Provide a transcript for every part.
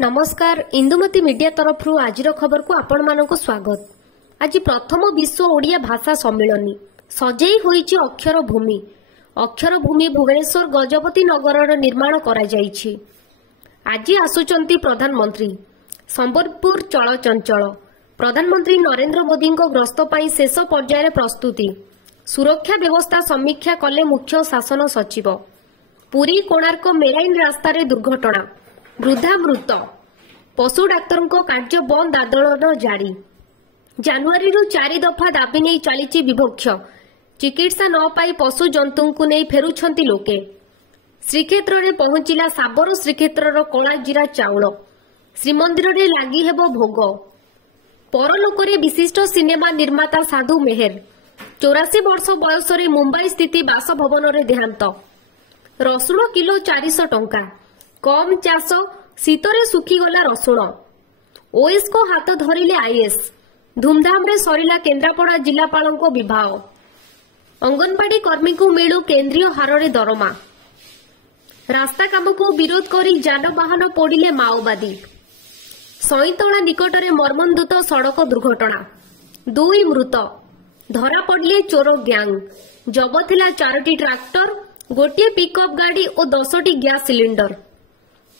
नमस्कार इंदुमती मीडिया तरफ आज खबर को आपण मानक स्वागत। आज प्रथम विश्व ओडिया भाषा सम्मेलन सजई होईची अक्षर भूमि भुवनेश्वर गजपति नगर निर्माण करा जाईछि। आज आसुचंती प्रधानमंत्री संबलपुर चलचंचल प्रधानमंत्री नरेंद्र मोदी गस्त पर शेष पर्यायर प्रस्तुति सुरक्षा व्यवस्था समीक्षा कले मुख्य शासन सचिव। पुरी कोणार्क मेराइन रास्तार दुर्घटना वृद्धा मृत पशु डाक्तर कार्य बंद आंदोलन जारी। जनवरी 4 दफा दाबी नहीं चली विपक्ष चिकित्सा न पाई पशु जंतु को नहीं फेरुछंती लोके। श्रीक्षेत्र में पहुंचला साबर श्रीक्षेत्र कलाजीरा चाउल श्रीमंदिर में लगी हेब भोग। परलोक विशिष्ट सिनेमा निर्माता साधु मेहर 84 वर्ष बयस मुंबई स्थित बासभवन में देहांत। रसुण किलो 400 टंका कम चाष शीतरे सुखीगला रसुण। ओएस को हाथ धरिले आईएस धूमधाम रे सरिला केन्द्रापड़ा जिलापाल विवाह। अंगनवाड़ी कर्मी को मिलू केंद्रीय हारे दरमा। रास्ता काम को विरोध करी जानवाहन पोड़िले माओवादी। सईतला निकटरे मर्मन्तुद सड़क दुर्घटना 2 मृत धरा पड़िले चोर ग्यांग। जब थिला 4टी ट्राक्टर गोटे पिकअप गाड़ी और 10टी गैस सिलिंडर।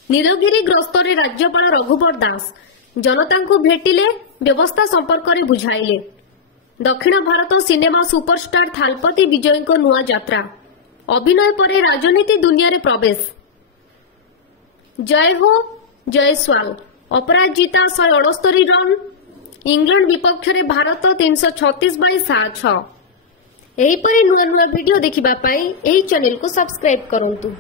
नीलगिरी ग्रस्तर राज्यपाल रघुवर दास जनता को भेटिले व्यवस्था संपर्क में बुझाइले। दक्षिण भारत सिनेमा सुपरस्टार थालपति विजय को नुआ यात्रा अभिनय पर राजनीति दुनिया रे प्रवेश। जय हो जयसवाल अपराजिता 168 रन इंग्लैंड विपक्ष रे भारत 336/6। एहीपरि नुआ नुआ वीडियो देखिबा पाई एही चैनल को सब्सक्राइब करंतु।